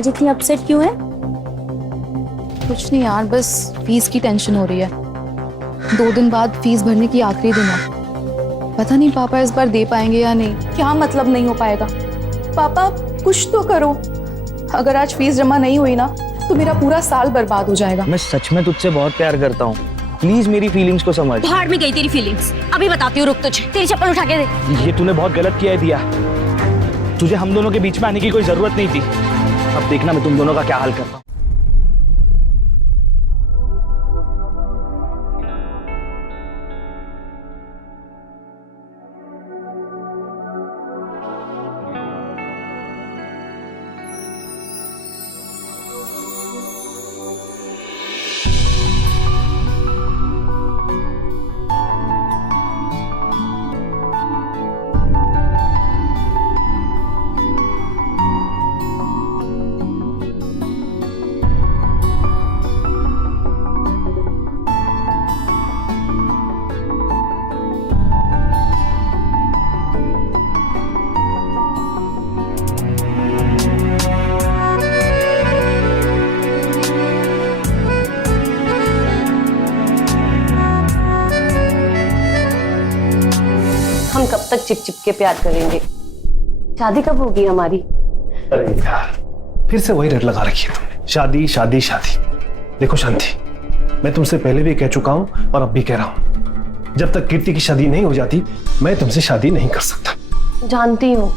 आज इतनी अपसेट क्यों है? कुछ नहीं यार, बस फीस की टेंशन हो रही है। 2 दिन बाद फीस भरने की आखिरी दिन है। पता नहीं पापा इस बार दे पाएंगे या नहीं। क्या मतलब नहीं हो पाएगा? पापा कुछ तो करो। अगर आज फीस जमा नहीं हुई ना तो मेरा पूरा साल बर्बाद हो जाएगा। मैं सच में तुझसे बहुत प्यार करता हूँ, प्लीज मेरी फीलिंग्स को समझ। भाड़ में गई तेरी फीलिंग्स, अभी बताती हूँ, रुक तुझे। तेरी चप्पल उठा के दे। ये तूने बहुत गलत किया है दिया, तुझे हम दोनों के बीच में आने की कोई जरूरत नहीं थी। अब देखना मैं तुम दोनों का क्या हाल करता हूँ। हम कब तक चिप चिप के प्यार करेंगे? शादी कब होगी हमारी? अरे यार, फिर से वही रट लगा रखी है तुमने। शादी शादी शादी। देखो शांति, मैं तुमसे पहले भी कह चुका हूं और अब भी कह रहा हूं, जब तक कीर्ति की शादी नहीं हो जाती मैं तुमसे शादी नहीं कर सकता। जानती हूँ,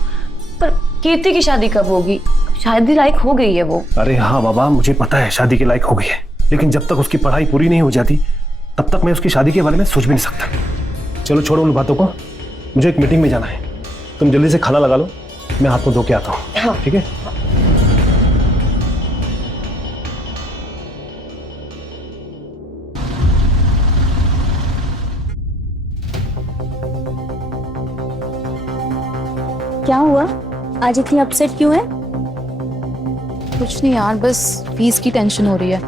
पर कीर्ति की शादी कब होगी? शादी लायक हो गई है वो। अरे हाँ बाबा, मुझे पता है शादी के लायक हो गई है, लेकिन जब तक उसकी पढ़ाई पूरी नहीं हो जाती तब तक मैं उसकी शादी के बारे में सोच भी नहीं सकता। चलो छोड़ो उन बातों को, मुझे एक मीटिंग में जाना है। तुम जल्दी से खाना लगा लो, मैं हाथ में धो के आता हूँ। हाँ। ठीक है? क्या हुआ? आज इतनी अपसेट क्यों है? कुछ नहीं यार, बस फीस की टेंशन हो रही है।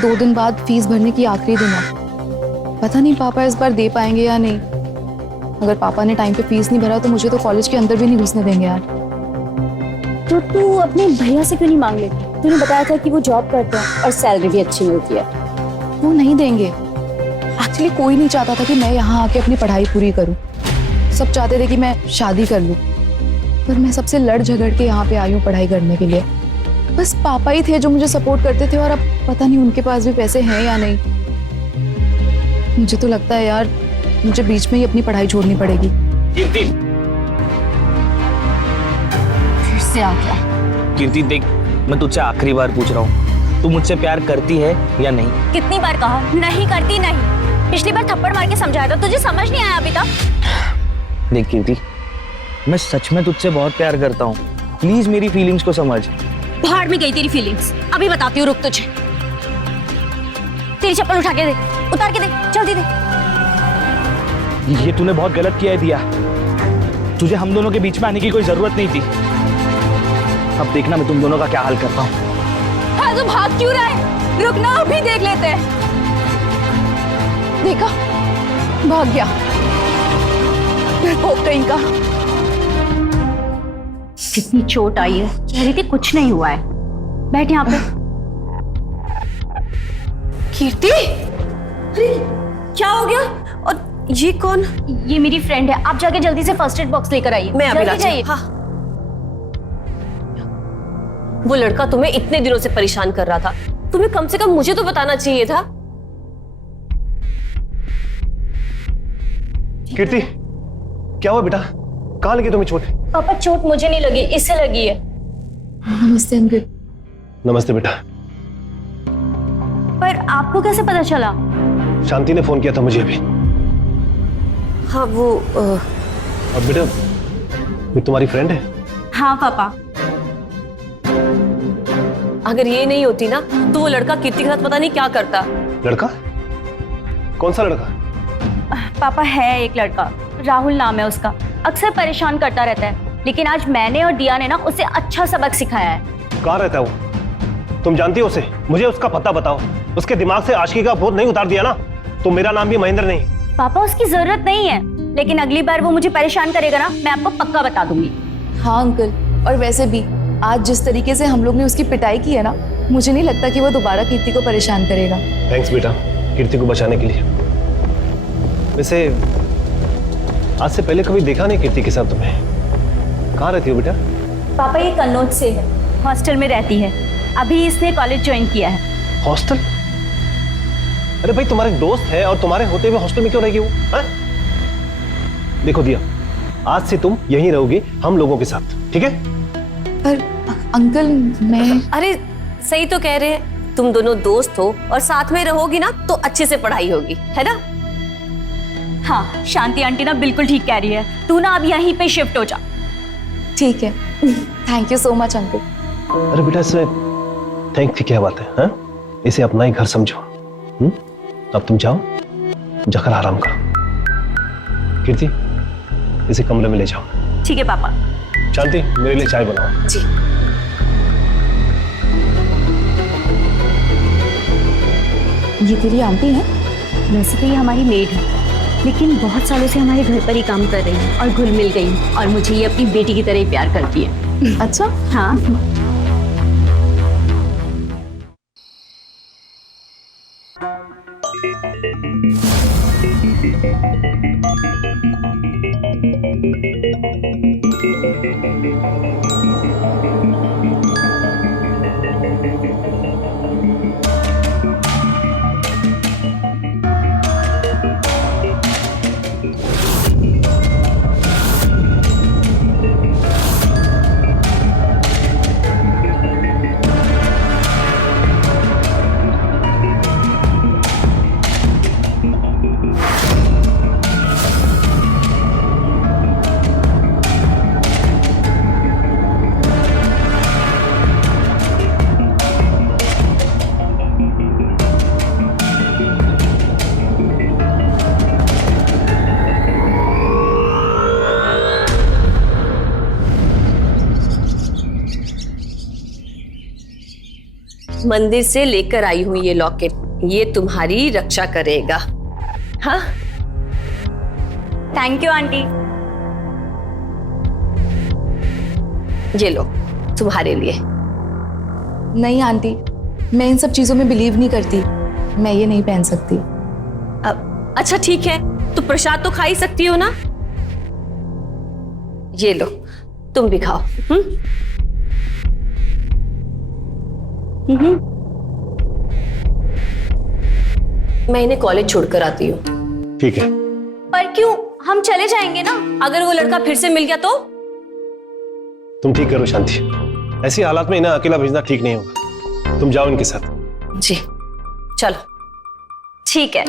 2 दिन बाद फीस भरने की आखिरी दिन है। पता नहीं पापा इस बार दे पाएंगे या नहीं। अगर पापा ने टाइम पे फीस नहीं भरा तो मुझे तो कॉलेज के अंदर भी नहीं घुसने देंगे यार। तो तू अपने भैया से क्यों नहीं मांग लेती? तूने बताया था कि वो जॉब करते हैं और सैलरी भी अच्छी मिलती है। वो नहीं देंगे। एक्चुअली कोई नहीं चाहता था कि मैं यहाँ आके अपनी पढ़ाई पूरी करूँ। सब चाहते थे कि मैं शादी कर लूँ, पर मैं सबसे लड़ झगड़ के यहाँ पे आई हूँ पढ़ाई करने के लिए। बस पापा ही थे जो मुझे सपोर्ट करते थे, और अब पता नहीं उनके पास भी पैसे हैं या नहीं। मुझे तो लगता है यार, मुझे बीच में ही अपनी पढ़ाई छोड़नी पड़ेगी। कीर्ति, फिर से आ गया। कीर्ति देख, मैं तुझसे आखिरी बार पूछ रहा हूँ, तू मुझसे प्यार करती है या नहीं? कितनी बार कहा नहीं करती नहीं। पिछली बार थप्पड़ मार के समझाया था, तुझे समझ नहीं आया अभी तक? देख कीर्ति, मैं सच में तुझसे बहुत प्यार करता हूँ, प्लीज मेरी फीलिंग्स को समझ। भाड़ में गई तेरी फीलिंग्स, अभी बताती हूँ, रुक तुझे। तेरी चप्पल उठा के दे, उतार के दे, जल्दी दे। ये तूने बहुत गलत किया है दिया, तुझे हम दोनों के बीच में आने की कोई जरूरत नहीं थी। अब देखना मैं तुम दोनों का क्या हाल करता हूँ। हाँ, तो भाग क्यों रहा है? रुकना, अभी देख लेते हैं। देखा, भाग गया। डरपोक कहीं का। कितनी चोट आई है, कह रही थी कुछ नहीं हुआ है। बैठ यहाँ पे। कीर्ति? अरे क्या हो गया? और ये कौन? ये मेरी फ्रेंड है, आप जाके जल्दी से फर्स्ट एड बॉक्स लेकर आइए। मैं अभी जल्दी जाइए। हाँ। वो लड़का तुम्हें इतने दिनों से परेशान कर रहा था, तुम्हें कम से कम मुझे तो बताना चाहिए था। कीर्ति, क्या हुआ बेटा? कहाँ लगी तुम्हें चोट? पापा, चोट मुझे नहीं लगी, इससे लगी है। नमस्ते अंकल। नमस्ते बेटा। पर आपको कैसे पता चला? शांति ने फोन किया था मुझे अभी। हाँ वो अब बेटा, ये तुम्हारी फ्रेंड है? हाँ पापा। अगर ये नहीं होती ना तो वो लड़का कीर्ति के साथ पता नहीं क्या करता। लड़का? कौन सा लड़का? पापा, है एक लड़का, राहुल नाम है उसका। अक्सर परेशान करता रहता है, लेकिन आज मैंने और दिया ने ना उसे अच्छा सबक सिखाया है। कहाँ रहता है वो? तुम जानती हो उसे? मुझे उसका पता बताओ। उसके दिमाग से आशिकी का बोझ नहीं उतार दिया ना तो मेरा नाम भी महेंद्र नहीं। पापा, उसकी जरूरत नहीं है, लेकिन अगली बार वो मुझे परेशान करेगा ना, मैं आपको पक्का बता दूंगी। हाँ अंकल, और वैसे भी आज जिस तरीके से हम लोग ने उसकी पिटाई की है ना, मुझे नहीं लगता कि वो दोबारा कीर्ति को परेशान करेगा। थैंक्स बेटा, कीर्ति को बचाने के लिए। वैसे आज से पहले कभी देखा नहीं कीर्ति के साथ तुम्हें। कहाँ रहती हो बेटा? पापा ये कन्नौज से है, हॉस्टल में रहती है। अभी इसने कॉलेज ज्वाइन किया है। हॉस्टल? अरे भाई तुम्हारे दोस्त है और तुम्हारे होते हुए हॉस्टल में क्यों रहेगी वो? हाँ? देखो दिया, आज से तुम यहीं रहोगे हम लोगों के साथ, ठीक है? पर अंकल मैं अरे सही तो कह रहे हैं, तुम दोनों दोस्त हो और साथ में रहोगी ना तो अच्छे से पढ़ाई होगी, है ना? हाँ, शांति आंटी ना बिल्कुल ठीक कह रही है। तू ना अब यहीं पे शिफ्ट हो जा। ठीक है। Thank you so much uncle. अरे बेटा इसमें थैंक की क्या बात है? हाँ? इसे अपना ही घर समझो। अब तुम जाओ, जाकर आराम करो। कीर्ति इसे कमरे में ले जाओ। ठीक है पापा। शांति मेरे लिए चाय बनाओ। जी। ये तेरी आंटी है? वैसे तो ये हमारी मेड है, लेकिन बहुत सालों से हमारे घर पर ही काम कर रही है और घुल मिल गई और मुझे ये अपनी बेटी की तरह ही प्यार करती है। अच्छा। हाँ। मंदिर से लेकर आई हूं ये लॉकेट, ये तुम्हारी रक्षा करेगा। हाँ, थैंक यू आंटी। ये लो तुम्हारे लिए। नहीं आंटी, मैं इन सब चीजों में बिलीव नहीं करती। मैं ये नहीं पहन सकती। अच्छा ठीक है, तो प्रसाद तो खा ही सकती हो ना। ये लो तुम भी खाओ। मैं इन्हें कॉलेज छोड़कर आती हूँ। ठीक है। पर क्यों? हम चले जाएंगे ना। अगर वो लड़का फिर से मिल गया तो? तुम ठीक करो शांति, ऐसी हालात में इन्हें अकेला भेजना ठीक नहीं होगा। तुम जाओ इनके साथ। जी चलो। ठीक है।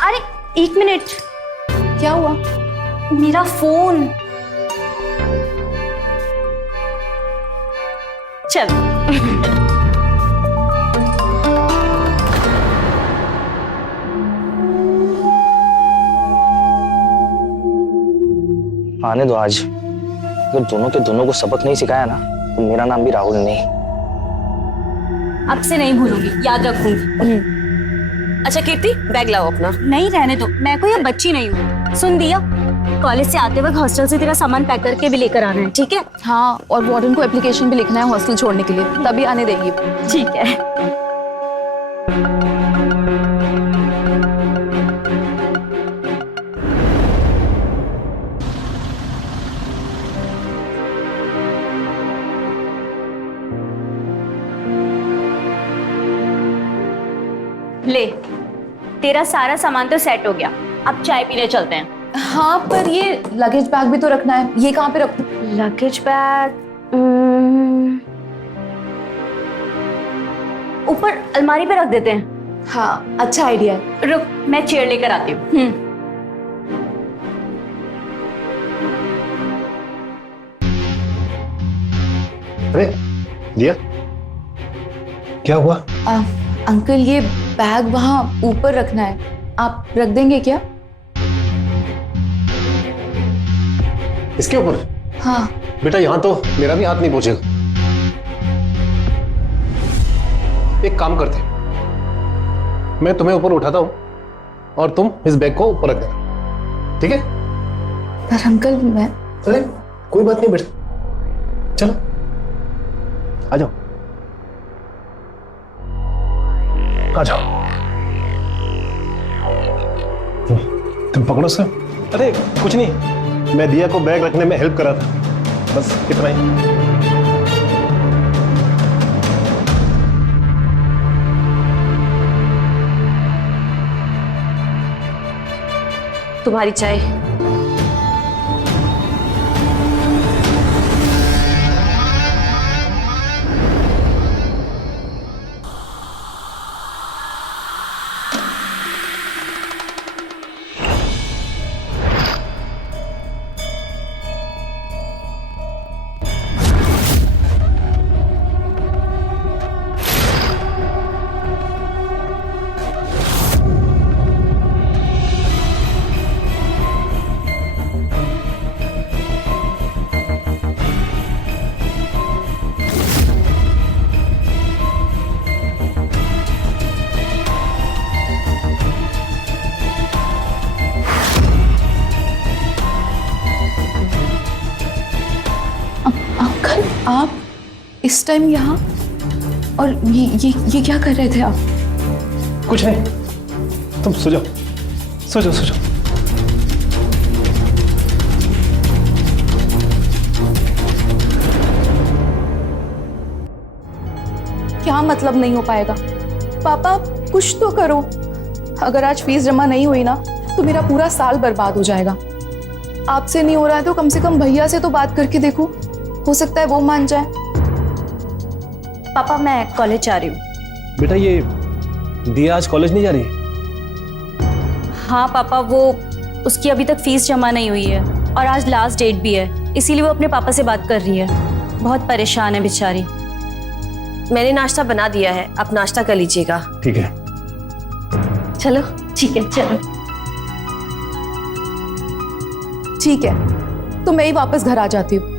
अरे एक मिनट, क्या हुआ? मेरा फोन। चल। आने दो आज। अगर दोनों के दोनों को सबक नहीं सिखाया ना तो मेरा नाम भी राहुल नहीं। अब से नहीं भूलूंगी, याद रखूंगी। अच्छा कीर्ति, बैग लाओ अपना। नहीं रहने दो, मैं कोई अब बच्ची नहीं हूँ। सुन दिया, कॉलेज से आते वक्त हॉस्टल से तेरा सामान पैक करके भी लेकर आना है, ठीक है? हाँ, और वार्डन को एप्लीकेशन भी लिखना है हॉस्टल छोड़ने के लिए, तभी आने देंगी। ठीक है। ले, तेरा सारा सामान तो सेट हो गया। अब चाय पीने चलते हैं। हाँ, पर ये लगेज बैग भी तो रखना है। ये कहाँ पे रखूं? लगेज बैग ऊपर अलमारी पे रख देते हैं। हाँ, अच्छा आइडिया है। रुक, मैं चेयर लेकर आती हूँ। अरे दिया, क्या हुआ? अंकल, ये बैग वहाँ ऊपर रखना है, आप रख देंगे क्या? इसके ऊपर? हाँ। बेटा यहाँ तो मेरा भी हाथ नहीं पहुंचेगा। एक काम करते, मैं तुम्हें ऊपर उठाता हूँ और तुम इस बैग को ऊपर रख देना, ठीक है? पर अंकल मैं अरे कोई बात नहीं बेटा, चलो आ जाओ आ जाओ। तुम पकड़ो सर। अरे कुछ नहीं, मैं दिया को बैग रखने में हेल्प करा था, बस इतना ही। तुम्हारी चाय। अंकल आप इस टाइम यहाँ, और ये क्या कर रहे थे आप? कुछ नहीं, तुम सो जाओ सो जाओ सो जाओ। क्या मतलब नहीं हो पाएगा? पापा कुछ तो करो। अगर आज फीस जमा नहीं हुई ना तो मेरा पूरा साल बर्बाद हो जाएगा। आपसे नहीं हो रहा है तो कम से कम भैया से तो बात करके देखो, हो सकता है वो मान जाए। पापा मैं कॉलेज जा रही हूँ। बेटा ये दिया आज कॉलेज नहीं जा रही? हाँ पापा, वो उसकी अभी तक फीस जमा नहीं हुई है और आज लास्ट डेट भी है, इसीलिए वो अपने पापा से बात कर रही है। बहुत परेशान है बेचारी। मैंने नाश्ता बना दिया है, आप नाश्ता कर लीजिएगा। ठीक है चलो। ठीक है चलो। ठीक है तो मैं ही वापस घर आ जाती हूँ।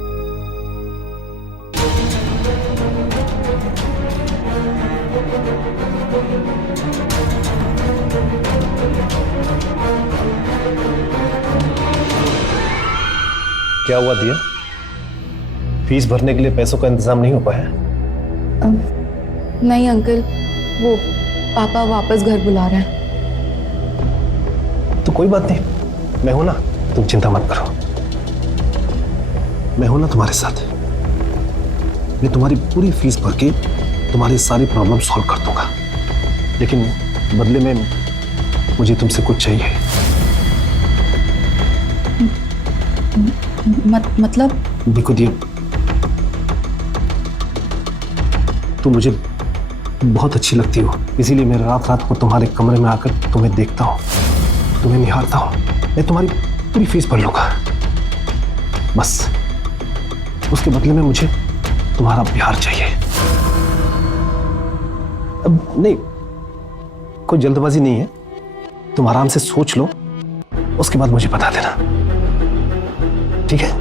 क्या हुआ दिया? फीस भरने के लिए पैसों का इंतजाम नहीं हो पाया? नहीं अंकल, वो पापा वापस घर बुला रहे हैं। तो कोई बात नहीं, मैं हूं ना, तुम चिंता मत करो, मैं हूं ना तुम्हारे साथ। मैं तुम्हारी पूरी फीस भर के तुम्हारी सारी प्रॉब्लम सॉल्व कर दूंगा, लेकिन बदले में मुझे तुमसे कुछ चाहिए। मतलब? देखो दिया, तुम मुझे बहुत अच्छी लगती हो, इसीलिए मैं रात रात को तुम्हारे कमरे में आकर तुम्हें देखता हूँ, तुम्हें निहारता हूँ। मैं तुम्हारी पूरी फीस भर लूंगा, बस उसके बदले में मुझे तुम्हारा प्यार चाहिए। अब नहीं, कोई जल्दबाजी नहीं है, तुम आराम से सोच लो, उसके बाद मुझे बता देना, ठीक है?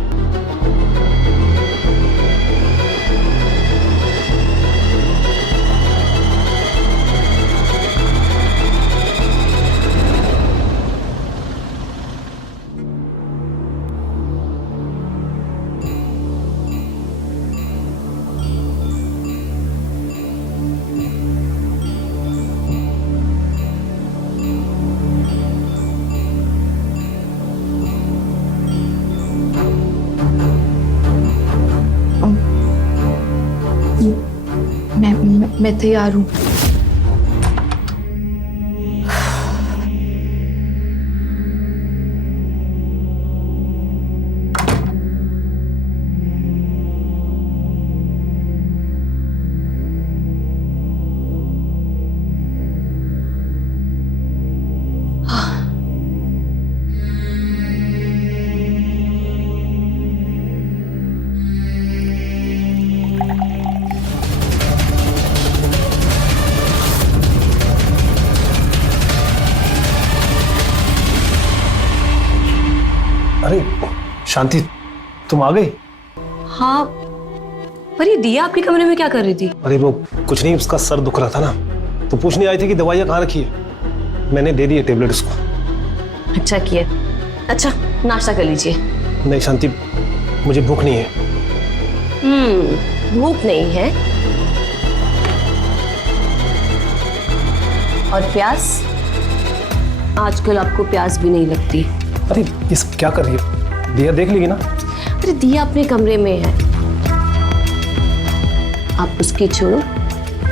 मैं तैयार हूँ। अरे शांति, तुम आ गई? हाँ, पर ये दिया आपके कमरे में क्या कर रही थी? अरे वो कुछ नहीं, उसका सर दुख रहा था ना, तो पूछने आई थी कि दवाइयाँ कहाँ रखी है। मैंने दे दिए टेबलेट उसको। अच्छा किए। अच्छा नाश्ता कर लीजिए। नहीं शांति, मुझे भूख नहीं है। भूख नहीं है और प्यास? आजकल आपको प्यास भी नहीं लगती। अरे ये सब क्या कर रही है? दिया देख लेगी ना। अरे दिया अपने कमरे में है, आप उसकी छोड़ो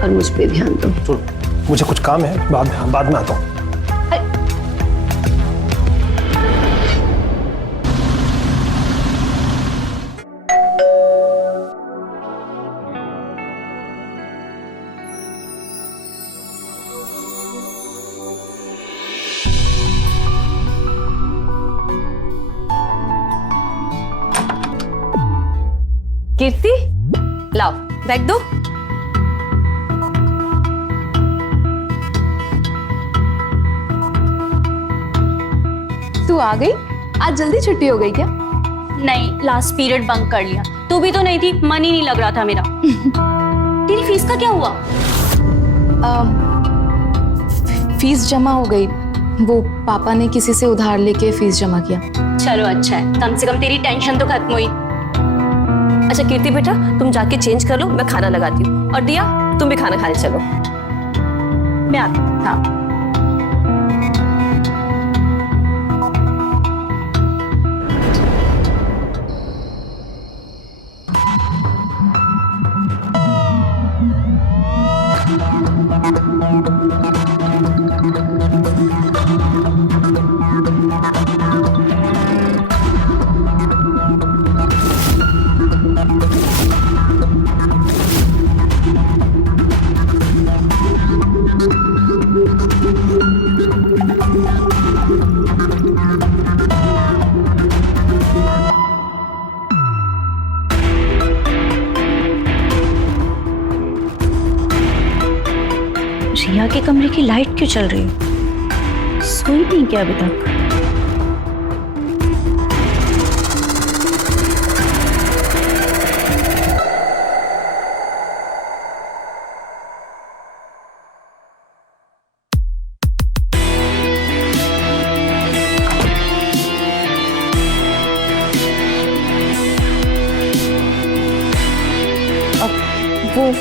और मुझ पे ध्यान दो। छोड़ो, मुझे कुछ काम है, बाद में आता हूँ। कीर्ति लाओ बैग दो। तू आ गई? आज जल्दी छुट्टी हो गई क्या? नहीं, लास्ट पीरियड बंक कर लिया। तू भी तो नहीं थी, मन ही नहीं लग रहा था मेरा। तेरी फीस का क्या हुआ? फीस जमा हो गई, वो पापा ने किसी से उधार लेके फीस जमा किया। चलो अच्छा है, कम से कम तेरी टेंशन तो खत्म हुई। अच्छा कीर्ति बेटा तुम जाके चेंज कर लो, मैं खाना लगाती हूँ। और दिया तुम भी खाना खाने चलो। मैं आती हूँ। हाँ। रिया के कमरे की लाइट क्यों चल रही है? सोई नहीं क्या अभी तक?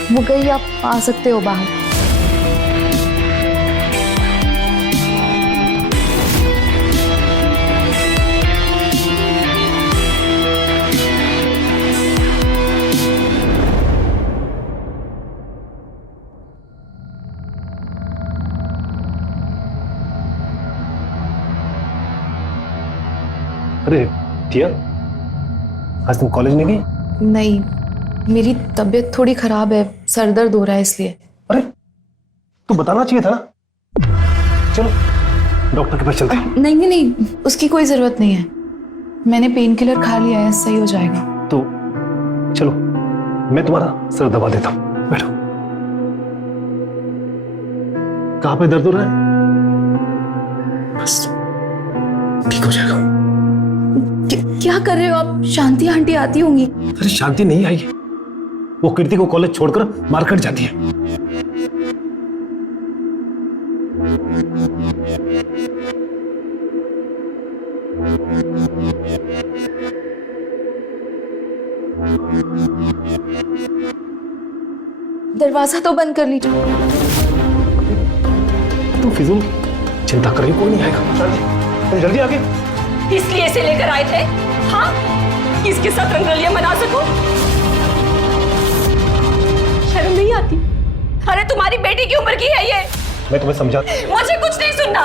वो गई, आप आ सकते हो बाहर। अरे दिया, आज तुम कॉलेज नहीं गई? नहीं, मेरी तबीयत थोड़ी खराब है, सर दर्द हो रहा है इसलिए। अरे तू बताना चाहिए था ना। चलो डॉक्टर के पास चलते हैं। नहीं नहीं नहीं, उसकी कोई जरूरत नहीं है, मैंने पेन किलर खा लिया है, सही हो जाएगा। तो चलो मैं तुम्हारा सर दबा देता हूँ, बैठो। कहाँ पे दर्द हो रहा है? बस ठीक हो जाएगा। क्या कर रहे हो आप? शांति आंटी आती होंगी। अरे शांति नहीं आई है, वो कीर्ति को कॉलेज छोड़कर मार्केट जाती है। दरवाजा तो बंद कर लीजिए। तू फिजूल चिंता कर रही, कोई नहीं आएगा। शांति तुम जल्दी आगे। इसलिए इसे लेकर आए थे? हाँ, किसके साथ रंगरलियां मना सको? शर्म नहीं आती? अरे तुम्हारी बेटी की उम्र की है ये। मैं तुम्हें समझा। मुझे कुछ नहीं सुनना।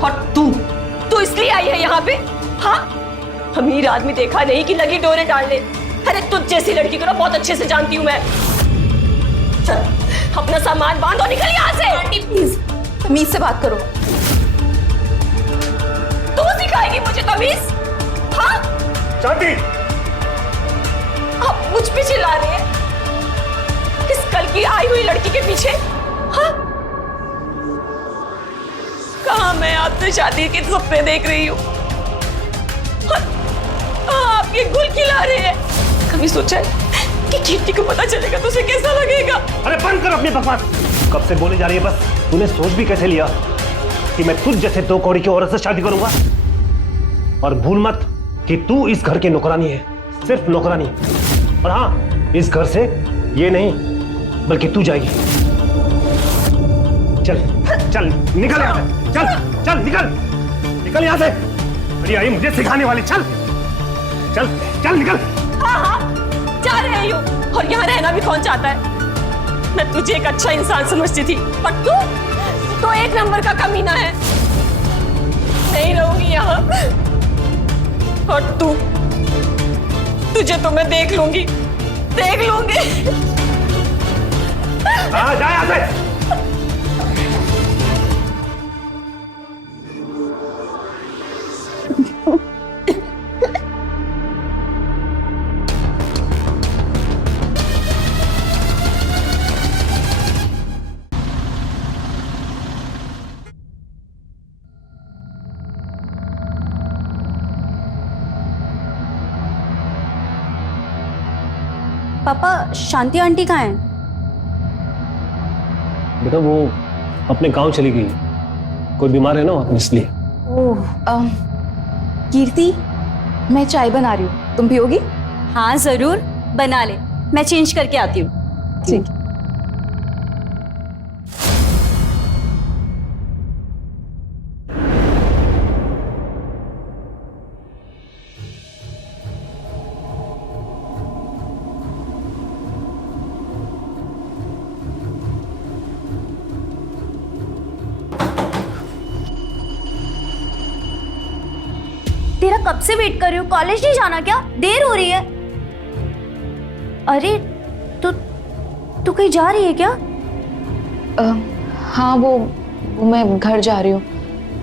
और तू इसलिए आई है यहाँ पे? हाँ, अमीर आदमी देखा नहीं कि लगी डोरे डालने। अरे तुझ जैसी लड़की को ना बहुत अच्छे से जानती हूँ मैं। चल अपना सामान बांध और निकल यहाँ से। आंटी प्लीज तमीज से बात करो। तू सिखाएगी मुझे तमीज? हाँ, शांति आप मुझ पे चिल्ला रहे हैं इस कल की आई हुई लड़की के पीछे? हाँ, कहाँ मैं आपसे शादी के सपने देख रही हूँ, आप ये गुल खिला रहे हैं। कभी सोचा है कि कीर्ति को पता चलेगा तो उसे कैसा लगेगा? अरे बंद कर अपनी बकवास। कब से बोली जा रही है, बस तूने सोच भी कैसे लिया कि मैं तुझ जैसे 2 कौड़ी की औरत से शादी करूंगा? और भूल मत कि तू इस घर की नौकरानी है, सिर्फ नौकरानी। और हाँ, इस घर से ये नहीं बल्कि तू जाएगी। चल चल निकल यहाँ से, चल चल निकल निकल यहाँ से। अरे आई मुझे सिखाने वाली, चल चल चल निकल। हाँ हाँ जा रही हूँ, और यहाँ रहना भी कौन चाहता है? मैं तुझे एक अच्छा इंसान समझती थी, पर तू तो एक नंबर का कमीना है। नहीं रहूंगी यहाँ। और तुझे तो मैं देख लूंगी। हाँ जा यहाँ से। पापा, शांति आंटी कहाँ हैं? बेटा वो अपने गांव चली गई, कोई बीमार है ना इसलिए। ओह कीर्ति, मैं चाय बना रही हूँ, तुम पियोगी? हाँ जरूर, बना ले, मैं चेंज करके आती हूँ। ठीक। तेरा कब से वेट कर रही हूँ, कॉलेज नहीं जाना क्या? देर हो रही है। अरे तू कहीं जा रही है क्या? हाँ वो मैं घर जा रही हूँ,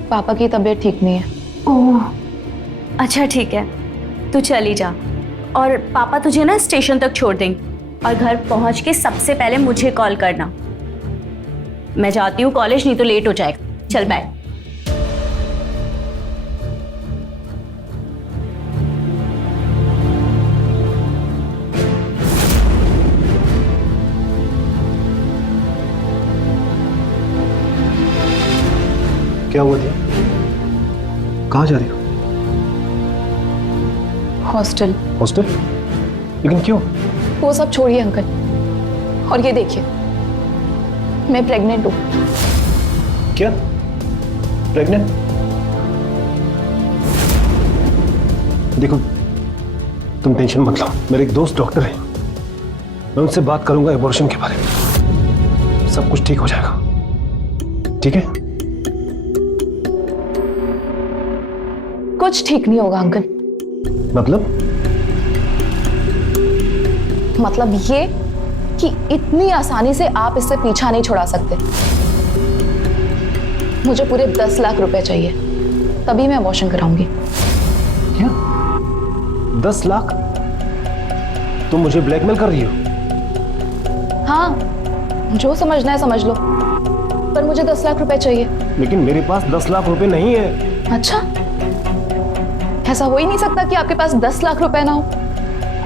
पापा की तबीयत ठीक नहीं है। ओह अच्छा ठीक है, तू चली जा, और पापा तुझे ना स्टेशन तक छोड़ देंगे, और घर पहुंच के सबसे पहले मुझे कॉल करना। मैं जाती हूँ कॉलेज, नहीं तो लेट हो जाएगा। चल बाय। क्या हुआ दिया? कहाँ जा रही हो? हॉस्टल। हॉस्टल? लेकिन क्यों? वो सब छोड़िए अंकल, और ये देखिए मैं प्रेग्नेंट हूँ। क्या? प्रेग्नेंट? देखो तुम टेंशन मत लो, मेरे एक दोस्त डॉक्टर है, मैं उनसे बात करूंगा एबॉर्शन के बारे में, सब कुछ ठीक हो जाएगा। ठीक है? कुछ ठीक नहीं होगा अंकल। मतलब ये कि इतनी आसानी से आप इससे पीछा नहीं छुड़ा सकते। मुझे पूरे 10 लाख रुपए चाहिए, तभी मैं अबॉर्शन कराऊंगी। क्या? 10 लाख? तुम मुझे ब्लैकमेल कर रही हो? हाँ, जो समझना है समझ लो, पर मुझे 10 लाख रुपए चाहिए। लेकिन मेरे पास 10 लाख रुपए नहीं है। अच्छा, ऐसा हो ही नहीं सकता कि आपके पास 10 लाख रुपए ना हो।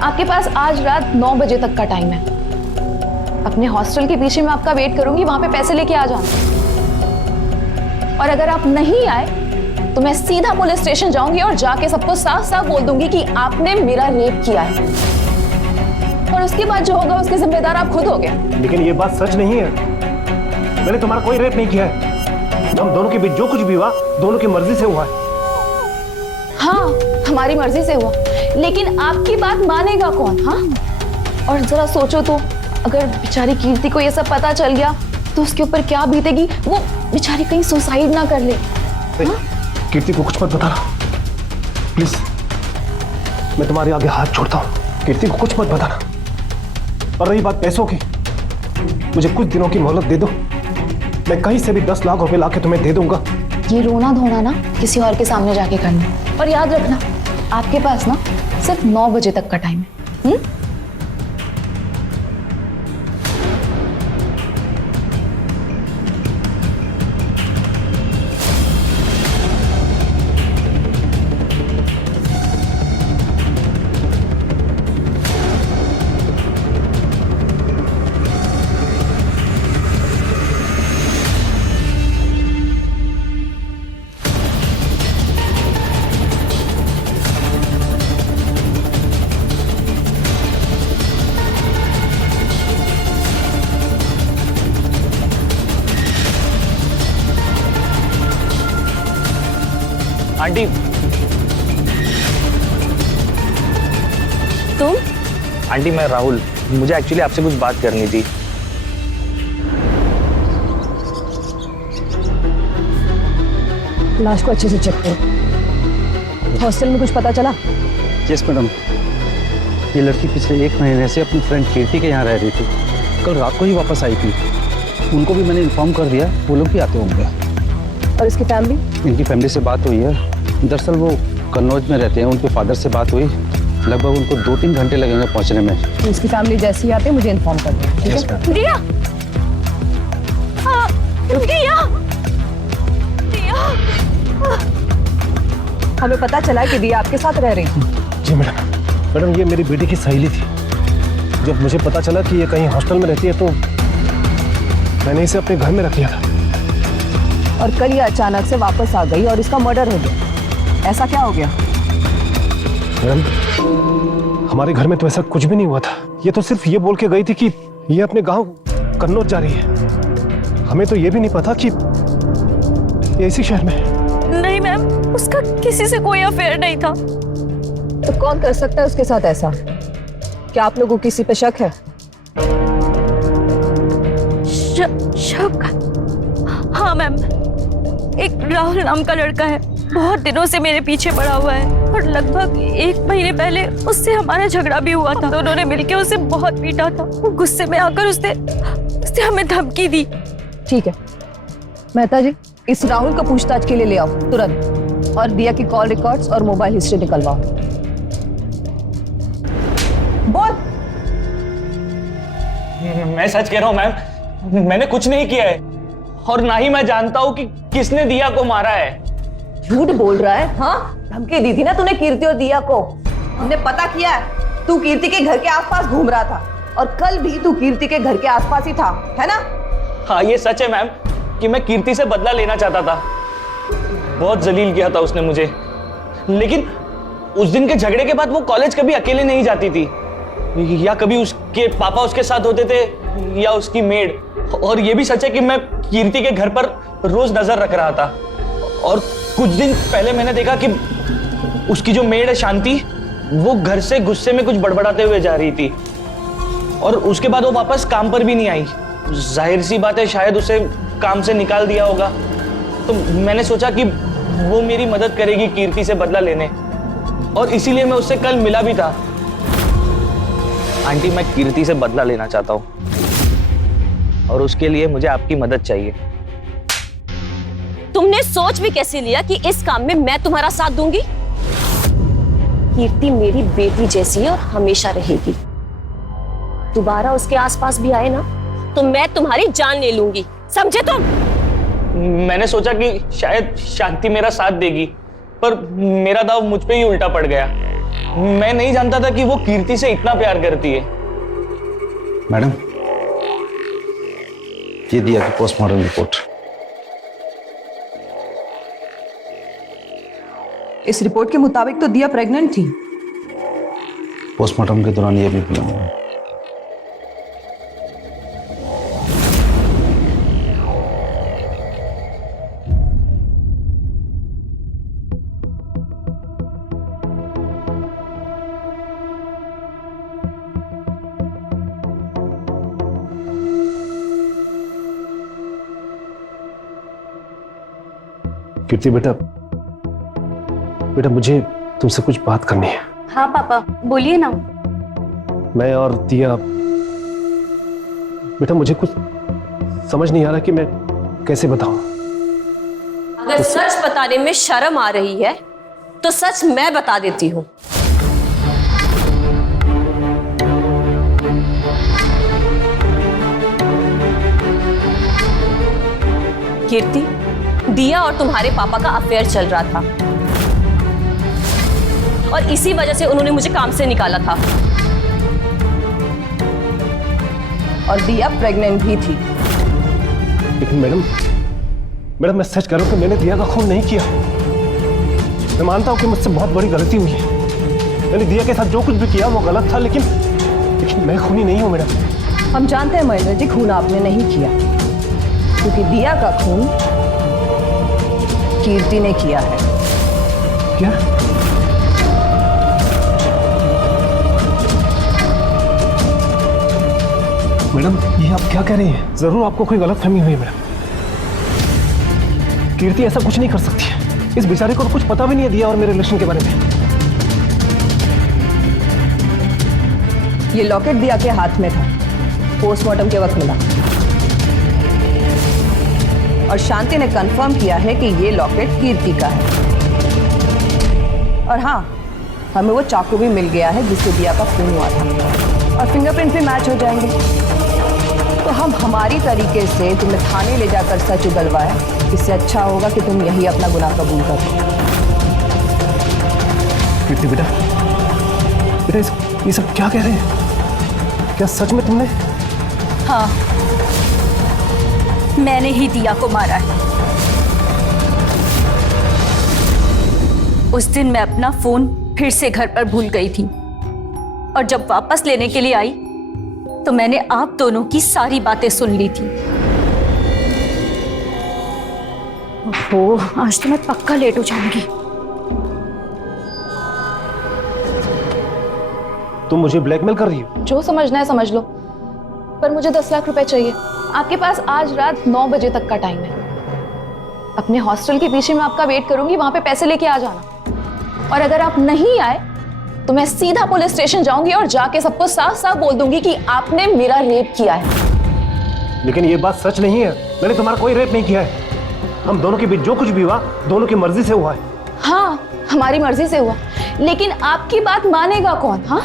आपके पास आज रात 9 बजे तक का टाइम है। अपने हॉस्टल के पीछे मैं आपका वेट करूंगी, वहां पे पैसे लेके आ जाना। और अगर आप नहीं आए तो मैं सीधा पुलिस स्टेशन जाऊंगी और जाके सबको साफ साफ बोल दूंगी कि आपने मेरा रेप किया है, और उसके बाद जो होगा उसके जिम्मेदार आप खुद होगे। लेकिन ये बात सच नहीं है, मैंने तुम्हारा कोई रेप नहीं किया है। हम दोनों के बीच जो कुछ भी हुआ दोनों की मर्जी से हुआ है। हाँ, हमारी मर्जी से हुआ, लेकिन आपकी बात मानेगा कौन? हाँ, और जरा सोचो तो, अगर बेचारी कीर्ति को ये सब पता चल गया तो उसके ऊपर क्या बीतेगी। वो बेचारी कहीं सुसाइड ना कर ले। हाँ? कीर्ति को कुछ मत बताना प्लीज, मैं तुम्हारे आगे हाथ छोड़ता हूँ। कीर्ति को कुछ मत बताना। और रही बात पैसों की, मुझे कुछ दिनों की मोहलत दे दो, मैं कहीं से भी 10 लाख रुपए लाके तुम्हें दे दूंगा। ये रोना धोना ना किसी और के सामने जाके करना, और याद रखना आपके पास ना सिर्फ 9 बजे तक का टाइम है। आंटी तुम? आंटी मैं राहुल, मुझे एक्चुअली आपसे कुछ बात करनी थी। लाश को अच्छे से चेक करो। हॉस्टल में कुछ पता चला? यस मैडम, ये लड़की पिछले 1 महीने से अपनी फ्रेंड कीर्ति के यहाँ रह रही थी। कल रात को ही वापस आई थी। उनको भी मैंने इन्फॉर्म कर दिया, वो लोग भी आते होंगे। और इसकी फैमिली? इनकी फैमिली से बात हुई है। दरअसल वो कन्नौज में रहते हैं, उनके फादर से बात हुई। लगभग उनको 2-3 घंटे लगेंगे पहुँचने में। तो इसकी फैमिली जैसे ही आते मुझे इन्फॉर्म कर दो, ठीक है? दिया, हाँ, दिया, दिया। हमें पता चला कि दिया आपके साथ रह रही थी। जी मैडम, मैडम ये मेरी बेटी की सहेली थी। जब मुझे पता चला कि ये कहीं हॉस्टल में रहती है तो मैंने इसे अपने घर में रख लिया था। और कल ये अचानक से वापस आ गई और इसका मर्डर हो गया। ऐसा क्या हो गया? मैडम हमारे घर में तो ऐसा कुछ भी नहीं हुआ था। ये तो सिर्फ ये बोल के गई थी कि ये अपने गांव कन्नौज जा रही है। हमें तो ये भी नहीं पता कि ये इसी शहर में है। नहीं मैम, उसका किसी से कोई अफेयर नहीं था। तो कौन कर सकता है उसके साथ ऐसा? क्या आप लोगों को किसी पे शक है? शक? हाँ मैम, एक राहुल नाम का लड़का है, बहुत दिनों से मेरे पीछे पड़ा हुआ है और लगभग 1 महीने पहले उससे हमारा झगड़ा भी हुआ था। दोनों ने मिलकर उसे बहुत पीटा था। वो गुस्से में आकर उसने हमें धमकी दी। ठीक है मेहता जी, इस राहुल को पूछताछ के लिए ले आओ तुरंत, और दिया की कॉल रिकॉर्ड्स और मोबाइल हिस्ट्री निकलवाओ। बोल। मैं सच कह रहा हूँ मैम, मैंने कुछ नहीं किया है और ना ही मैं जानता हूँ कि किसने दिया को मारा है। झूठ बोल रहा है? हाँ, धमकी दी थी ना तूने कीर्ति और दिया को। हमने पता किया है, तू कीर्ति के घर के आसपास घूम रहा था और कल भी तू कीर्ति के घर के आसपास ही था, है ना? हाँ ये सच है मैम कि मैं कीर्ति से बदला लेना चाहता था। बहुत जलील किया था उसने मुझे, लेकिन उस दिन के झगड़े के बाद वो कॉलेज कभी अकेले नहीं जाती थी, या कभी उसके पापा उसके साथ होते थे या उसकी मेड। और ये भी सच है कि मैं कीर्ति के घर पर रोज नजर रख रहा था और कुछ दिन पहले मैंने देखा कि उसकी जो मेड है शांति, वो घर से गुस्से में कुछ बड़बड़ाते हुए जा रही थी और उसके बाद वो वापस काम पर भी नहीं आई। जाहिर सी बात है शायद उसे काम से निकाल दिया होगा। तो मैंने सोचा कि वो मेरी मदद करेगी कीर्ति से बदला लेने, और इसीलिए मैं उससे कल मिला भी था। आंटी मैं कीर्ति से बदला लेना चाहता हूँ और उसके लिए मुझे आपकी मदद चाहिए। तुमने सोच भी कैसे लिया कि इस काम में मैं तुम्हारा साथ दूंगी? कीर्ति मेरी बेटी जैसी है और हमेशा रहेगी। दोबारा उसके आसपास भी आए ना तो मैं तुम्हारी जान ले लूंगी, समझे तुम? मैंने सोचा कि शायद शांति मेरा साथ देगी, पर मेरा दाव मुझ पे ही उल्टा पड़ गया। मैं नहीं जानता था कि वो कीर्ति से इतना प्यार करती है। मैडम ये दिया कि पोस्टमार्टम रिपोर्ट। इस रिपोर्ट के मुताबिक तो दिया प्रेग्नेंट थी। पोस्टमार्टम के दौरान ये भी मिला। कीर्ति बेटा, बेटा मुझे तुमसे कुछ बात करनी है। हाँ पापा, बोलिए ना। मैं और दिया, बेटा मुझे कुछ समझ नहीं आ रहा कि मैं कैसे बताऊं। अगर सच बताने में शर्म आ रही है तो सच मैं बता देती हूँ। कीर्ति, दिया और तुम्हारे पापा का अफेयर चल रहा था और इसी वजह से उन्होंने मुझे काम से निकाला था। और दिया प्रेग्नेंट भी थी। लेकिन मैडम, मैं सच कह रहा हूं कि मैंने दिया का खून नहीं किया। मैं मानता हूं कि मुझसे बहुत बड़ी गलती हुई है। मैंने दिया के साथ जो कुछ भी किया वो गलत था, लेकिन मैं खूनी नहीं हूं मैडम। हम जानते हैं महेंद्र जी, खून आपने नहीं किया, क्योंकि दिया का खून कीर्ति ने किया है। किया? मैडम ये आप क्या कह रही हैं? जरूर आपको कोई गलतफहमी हुई है मैडम। कीर्ति ऐसा कुछ नहीं कर सकती है। इस बेचारे को तो कुछ पता भी नहीं है दिया और मेरे रिलेशन के बारे में। ये लॉकेट दिया के हाथ में था, पोस्टमार्टम के वक्त मिला, और शांति ने कंफर्म किया है कि ये लॉकेट कीर्ति का है। और हाँ, हमें वो चाकू भी मिल गया है जिससे दिया का खून हुआ था, और फिंगरप्रिंट भी मैच हो जाएंगे। तो हम हमारी तरीके से तुम्हें थाने ले जाकर सच उगलवाए, इससे अच्छा होगा कि तुम यही अपना गुनाह कबूल करो। कीर्ति बेटा, बेटा ये सब क्या कह रहे हैं? क्या सच में तुमने? हाँ, मैंने ही दिया को मारा है। उस दिन मैं अपना फोन फिर से घर पर भूल गई थी, और जब वापस लेने के लिए आई तो मैंने आप दोनों की सारी बातें सुन ली थी। ओहो, आज तो मैं पक्का लेट हो जाऊंगी। तुम मुझे ब्लैकमेल कर रही हो? जो समझना है समझ लो, पर मुझे 10 लाख रुपए चाहिए। आपके पास आज रात 9 बजे तक का टाइम है। अपने हॉस्टल के पीछे मैं आपका वेट करूंगी, वहां पे पैसे लेके आ जाना। और अगर आप नहीं आए तो मैं सीधा पुलिस स्टेशन जाऊंगी और जाके सबको साफ साफ बोल दूंगी कि आपने मेरा रेप किया है। लेकिन ये बात सच नहीं है। मैंने तुम्हारा कोई रेप नहीं किया है। हम दोनों के बीच जो कुछ भी हुआ दोनों की मर्जी से हुआ है। हाँ, हमारी मर्जी से हुआ, लेकिन आपकी बात मानेगा कौन? हाँ,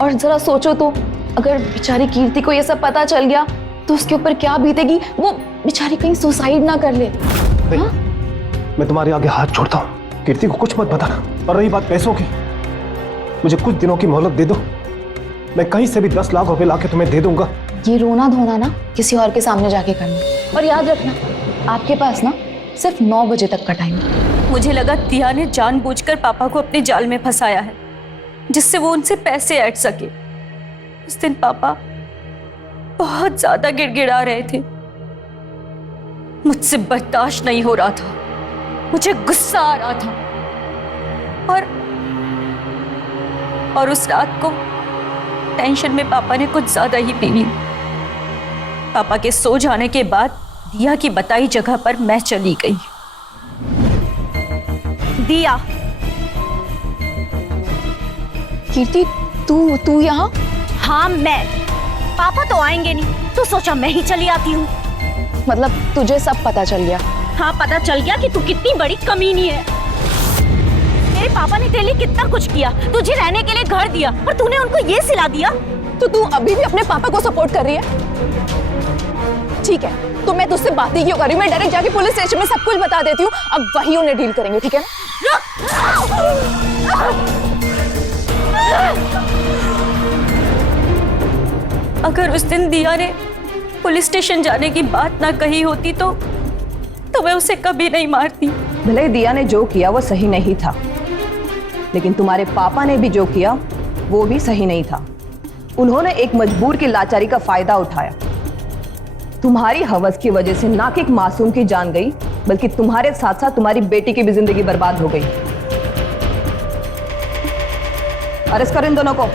और जरा सोचो तो, अगर बेचारी कीर्ति को ये सब पता चल गया तो उसके ऊपर क्या बीतेगी। वो बेचारी कहीं सुसाइड ना कर ले। हाँ? मैं तुम्हारे आगे हाथ छोड़ता हूँ, कीर्ति को कुछ मत बताना। और रही बात पैसों की, मुझे कुछ दिनों की मोहलत दे दो, मैं कहीं से भी 10 लाख रुपए लाके तुम्हें दे दूंगा। ये रोना धोना ना किसी और के सामने जाके करना। और याद रखना, आपके पास ना सिर्फ 9 बजे तक का टाइम है। मुझे लगा दिया ने जानबूझकर पापा को अपने जाल में फंसाया है, जिससे वो उनसे पैसे ऐंठ सके। उस दिन पापा बहुत ज्यादा गिड़गिड़ा रहे थे। मुझसे बर्दाश्त नहीं हो रहा था, मुझे गुस्सा आ रहा था। और उस रात को टेंशन में पापा ने कुछ ज्यादा ही पी ली। पापा के सो जाने के बाद दिया की बताई जगह पर मैं चली गई। दिया, कीर्ति, तू यहाँ? हाँ मैं। पापा तो आएंगे नहीं तो सोचा मैं ही चली आती हूँ। मतलब तुझे सब पता चल गया? हाँ, पता चल गया कि तू कितनी बड़ी कमीनी है। मेरे पापा ने तेरे लिए कितना कुछ किया, तुझे रहने के लिए घर दिया, और तूने उनको ये सिला दिया। तो तू अभी भी अपने पापा को सपोर्ट कर रही है? ठीक है, तो मैं तुझसे बात ही क्यों कर रही हूँ? मैं डायरेक्ट जाके पुलिस स्टेशन में सब कुछ बता देती हूँ, अब वही उन्हें डील करेंगे, ठीक है ना? अगर उस दिन दिया ने पुलिस स्टेशन जाने की बात ना कही होती तो मैं उसे कभी नहीं मारती। भले ही दिया ने जो किया वो सही नहीं था, लेकिन तुम्हारे पापा ने भी जो किया वो भी सही नहीं था। उन्होंने एक मजबूर की लाचारी का फायदा उठाया। तुम्हारी हवस की वजह से ना कि एक मासूम की जान गई, बल्कि तुम्हारे साथ साथ तुम्हारी बेटी की भी जिंदगी बर्बाद हो गई। अरेस्ट करो इन दोनों को।